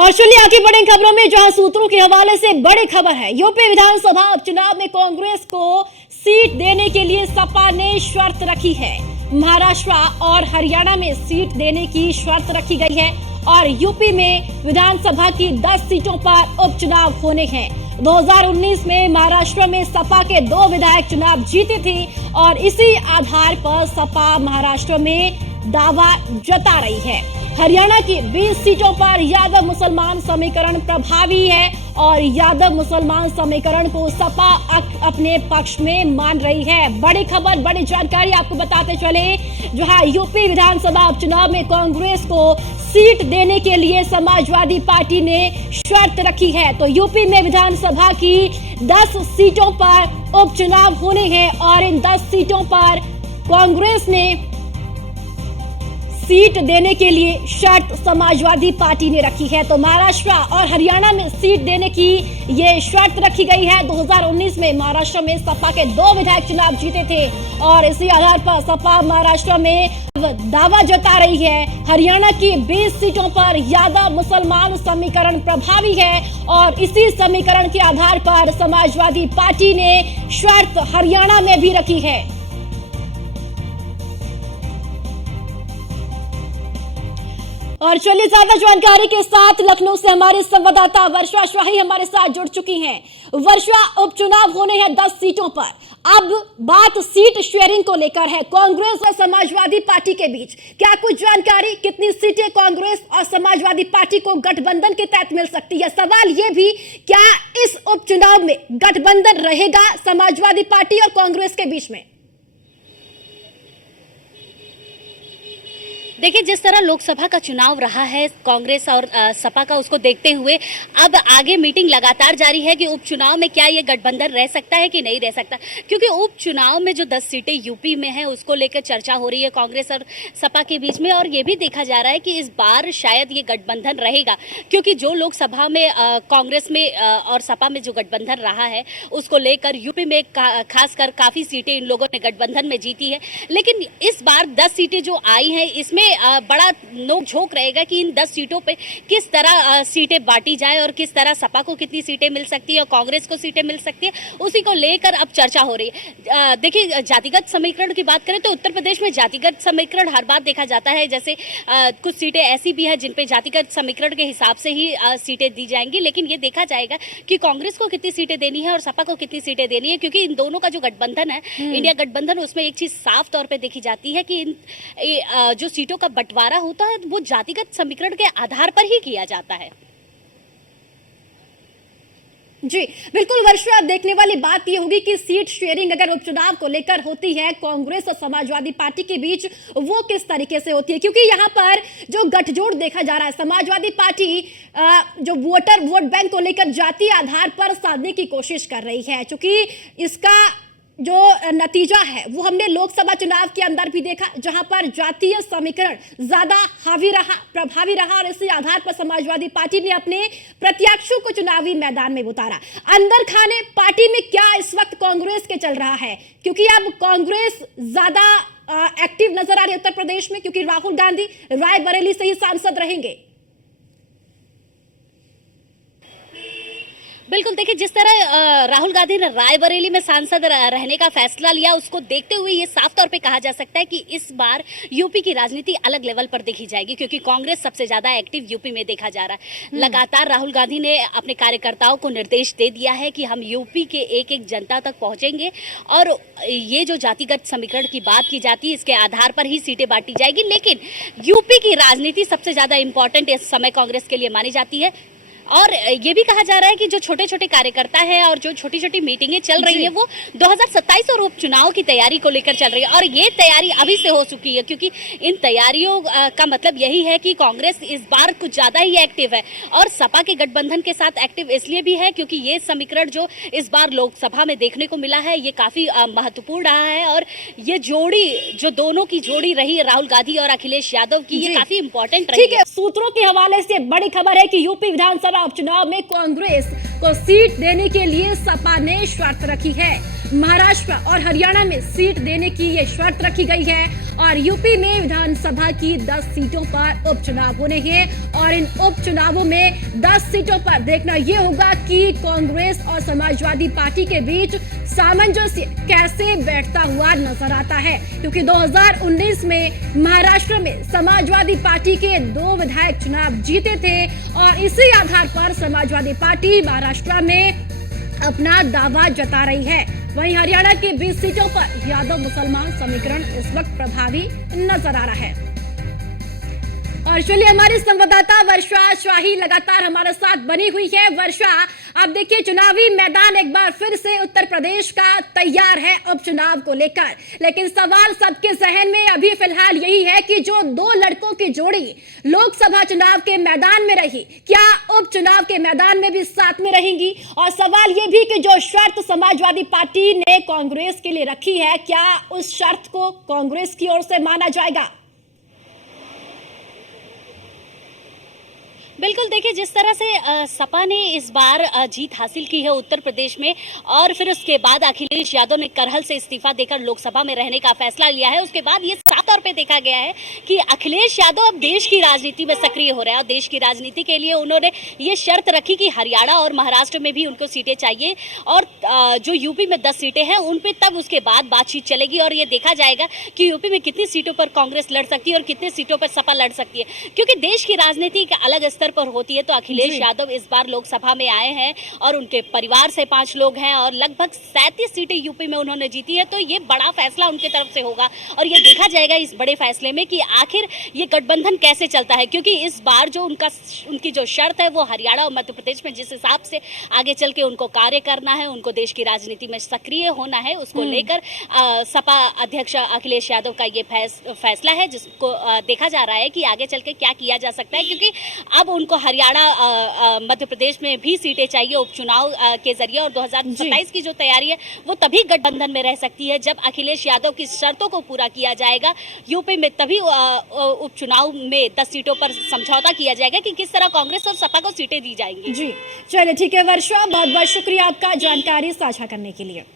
और चलिए आगे बढ़े खबरों में, जहां सूत्रों के हवाले से बड़ी खबर है। यूपी विधानसभा उपचुनाव में कांग्रेस को सीट देने के लिए सपा ने शर्त रखी है। महाराष्ट्र और हरियाणा में सीट देने की शर्त रखी गई है और यूपी में विधानसभा की 10 सीटों पर उपचुनाव होने हैं। 2019 में महाराष्ट्र में सपा के 2 विधायक चुनाव जीते थे और इसी आधार पर सपा महाराष्ट्र में दावा जता रही है। हरियाणा की 20 सीटों पर यादव मुसलमान समीकरण प्रभावी है और यादव मुसलमान समीकरण को सपा अपने पक्ष में मान रही है। बड़ी खबर, बड़ी जानकारी आपको बताते चले, जहां यूपी विधानसभा उपचुनाव में कांग्रेस को सीट देने के लिए समाजवादी पार्टी ने शर्त रखी है। तो यूपी में विधानसभा की 10 सीटों पर उपचुनाव होने हैं और इन 10 सीटों पर कांग्रेस ने सीट देने के लिए शर्त समाजवादी पार्टी ने रखी है। तो महाराष्ट्र और हरियाणा में सीट देने की ये शर्त रखी गई है। 2019 में महाराष्ट्र में सपा के 2 विधायक चुनाव जीते थे और इसी आधार पर सपा महाराष्ट्र में दावा जता रही है। हरियाणा की 20 सीटों पर यादव मुसलमान समीकरण प्रभावी है और इसी समीकरण के आधार पर समाजवादी पार्टी ने शर्त हरियाणा में भी रखी है। और चलिए ज्यादा जानकारी के साथ लखनऊ से हमारे संवाददाता वर्षा शाही हमारे साथ जुड़ चुकी हैं। वर्षा, उपचुनाव होने हैं 10 सीटों पर। अब बात सीट शेयरिंग को लेकर है कांग्रेस और समाजवादी पार्टी के बीच। क्या कुछ जानकारी, कितनी सीटें कांग्रेस और समाजवादी पार्टी को गठबंधन के तहत मिल सकती है? सवाल यह भी, क्या इस उपचुनाव में गठबंधन रहेगा समाजवादी पार्टी और कांग्रेस के बीच में? देखिए, जिस तरह लोकसभा का चुनाव रहा है कांग्रेस और सपा का, उसको देखते हुए अब आगे मीटिंग लगातार जारी है कि उपचुनाव में क्या ये गठबंधन रह सकता है कि नहीं रह सकता, क्योंकि उपचुनाव में जो 10 सीटें यूपी में हैं उसको लेकर चर्चा हो रही है कांग्रेस और सपा के बीच में। और ये भी देखा जा रहा है कि इस बार शायद ये गठबंधन रहेगा, क्योंकि जो लोकसभा में कांग्रेस में और सपा में जो गठबंधन रहा है उसको लेकर यूपी में खासकर काफ़ी सीटें इन लोगों ने गठबंधन में जीती है। लेकिन इस बार 10 सीटें जो आई हैं इसमें बड़ा नोक-झोंक रहेगा कि इन 10 सीटों पे किस तरह सीटें बांटी जाए और किस तरह सपा को कितनी सीटें मिल सकती है और कांग्रेस को सीटें मिल सकती है, उसी को लेकर अब चर्चा हो रही है। देखिए, जातिगत समीकरण की बात करें तो उत्तर प्रदेश में जातिगत समीकरण हर बार देखा जाता है। जैसे कुछ सीटें ऐसी भी है जिन पे जातिगत समीकरण के हिसाब से ही सीटें दी जाएंगी, लेकिन ये देखा जाएगा कि कांग्रेस को कितनी सीटें देनी है और सपा को कितनी सीटें देनी है, क्योंकि इन दोनों का जो गठबंधन है, इंडिया गठबंधन, उसमें एक चीज साफ तौर पर देखी जाती है कि इन जो सीटों का बंटवारा होता है वो जातिगत समीकरण के आधार पर ही किया जाता है। जी बिल्कुल वर्षा, अब देखने वाली बात यह होगी कि सीट शेयरिंग अगर उपचुनाव को लेकर होती है कांग्रेस और समाजवादी पार्टी के बीच, वो किस तरीके से होती है, क्योंकि यहाँ पर जो गठजोड़ देखा जा रहा है, समाजवादी पार्टी जो वोट बैंक को लेकर जातीय आधार पर साधने की कोशिश कर रही है। चूंकि इसका जो नतीजा है वो हमने लोकसभा चुनाव के अंदर भी देखा, जहां पर जातीय समीकरण ज्यादा हावी रहा, प्रभावी रहा और इसी आधार पर समाजवादी पार्टी ने अपने प्रत्याशियों को चुनावी मैदान में उतारा। अंदर खाने पार्टी में क्या इस वक्त कांग्रेस के चल रहा है, क्योंकि अब कांग्रेस ज्यादा एक्टिव नजर आ रही है उत्तर प्रदेश में, क्योंकि राहुल गांधी रायबरेली से ही सांसद रहेंगे। बिल्कुल, देखिए, जिस तरह राहुल गांधी ने रायबरेली में सांसद रहने का फैसला लिया, उसको देखते हुए ये साफ तौर पे कहा जा सकता है कि इस बार यूपी की राजनीति अलग लेवल पर देखी जाएगी, क्योंकि कांग्रेस सबसे ज्यादा एक्टिव यूपी में देखा जा रहा है। लगातार राहुल गांधी ने अपने कार्यकर्ताओं को निर्देश दे दिया है कि हम यूपी के एक एक जनता तक पहुंचेंगे और ये जो जातिगत समीकरण की बात की जाती है इसके आधार पर ही सीटें बांटी जाएगी। लेकिन यूपी की राजनीति सबसे ज्यादा इंपॉर्टेंट इस समय कांग्रेस के लिए मानी जाती है। और ये भी कहा जा रहा है कि जो छोटे छोटे कार्यकर्ता हैं और जो छोटी छोटी मीटिंगें चल रही है वो 2027 और उपचुनाव की तैयारी को लेकर चल रही है, और ये तैयारी अभी से हो चुकी है, क्योंकि इन तैयारियों का मतलब यही है कि कांग्रेस इस बार कुछ ज्यादा ही एक्टिव है और सपा के गठबंधन के साथ एक्टिव इसलिए भी है क्योंकि ये समीकरण जो इस बार लोकसभा में देखने को मिला है ये काफी महत्वपूर्ण रहा है और ये जोड़ी, जो दोनों की जोड़ी रही है राहुल गांधी और अखिलेश यादव की, ये काफी इंपॉर्टेंट रही है। सूत्रों के हवाले से बड़ी खबर है कि यूपी विधानसभा उपचुनाव में कांग्रेस को सीट देने के लिए सपा ने शर्त रखी है। महाराष्ट्र और हरियाणा में सीट देने की ये शर्त रखी गई है और यूपी में विधानसभा की 10 सीटों पर उपचुनाव होने हैं और इन उपचुनावों में 10 सीटों पर देखना यह होगा कि कांग्रेस और समाजवादी पार्टी के बीच सामंजस्य कैसे बैठता हुआ नजर आता है, क्योंकि 2019 में महाराष्ट्र में समाजवादी पार्टी के 2 विधायक चुनाव जीते थे और इसी आधार पर समाजवादी पार्टी महाराष्ट्र में अपना दावा जता रही है। वहीं हरियाणा की 20 सीटों पर यादव मुसलमान समीकरण इस वक्त प्रभावी नजर आ रहा है। और चलिए हमारी संवाददाता वर्षा शाही लगातार हमारे साथ बनी हुई है। वर्षा, अब देखिए चुनावी मैदान एक बार फिर से उत्तर प्रदेश का तैयार है उपचुनाव को लेकर, लेकिन सवाल सबके जहन में अभी फिलहाल यही है कि जो 2 लड़कों की जोड़ी लोकसभा चुनाव के मैदान में रही, क्या उपचुनाव के मैदान में भी साथ में रहेंगी? और सवाल ये भी कि जो शर्त समाजवादी पार्टी ने कांग्रेस के लिए रखी है, क्या उस शर्त को कांग्रेस की ओर से माना जाएगा? बिल्कुल, देखिए जिस तरह से सपा ने इस बार जीत हासिल की है उत्तर प्रदेश में और फिर उसके बाद अखिलेश यादव ने करहल से इस्तीफा देकर लोकसभा में रहने का फैसला लिया है, उसके बाद ये साफ तौर पे देखा गया है कि अखिलेश यादव अब देश की राजनीति में सक्रिय हो रहे हैं और देश की राजनीति के लिए उन्होंने ये शर्त रखी कि हरियाणा और महाराष्ट्र में भी उनको सीटें चाहिए और जो यूपी में 10 सीटें हैं उन पर तब उसके बाद बातचीत चलेगी और ये देखा जाएगा कि यूपी में कितनी सीटों पर कांग्रेस लड़ सकती है और कितनी सीटों पर सपा लड़ सकती है, क्योंकि देश की राजनीति एक अलग स्तर पर होती है। तो अखिलेश यादव इस बार लोकसभा में आए हैं और उनके परिवार से 5 लोग हैं और लगभग 37 सीटें यूपी में उन्होंने जीती है, तो ये बड़ा फैसला उनके तरफ से होगा और ये देखा जाएगा इस बड़े फैसले में कि आखिर ये गठबंधन कैसे चलता है, क्योंकि इस बार जो उनकी जो शर्त है वो हरियाणा और मध्य प्रदेश में जिस हिसाब से आगे चल के उनको कार्य करना है, उनको देश की राजनीति में सक्रिय होना है, उसको लेकर सपा अध्यक्ष अखिलेश यादव का ये फैसला है, जिसको देखा जा रहा है कि आगे चल के क्या किया जा सकता है, क्योंकि अब उनको हरियाणा मध्य प्रदेश में भी सीटें चाहिए उपचुनाव के जरिए और 2027 की जो तैयारी है वो तभी गठबंधन में रह सकती है जब अखिलेश यादव की शर्तों को पूरा किया जाएगा। यूपी में तभी उपचुनाव में 10 सीटों पर समझौता किया जाएगा कि किस तरह कांग्रेस और सपा को सीटें दी जाएंगी। जी चलिए ठीक है वर्षा, बहुत बहुत शुक्रिया आपका जानकारी साझा करने के लिए।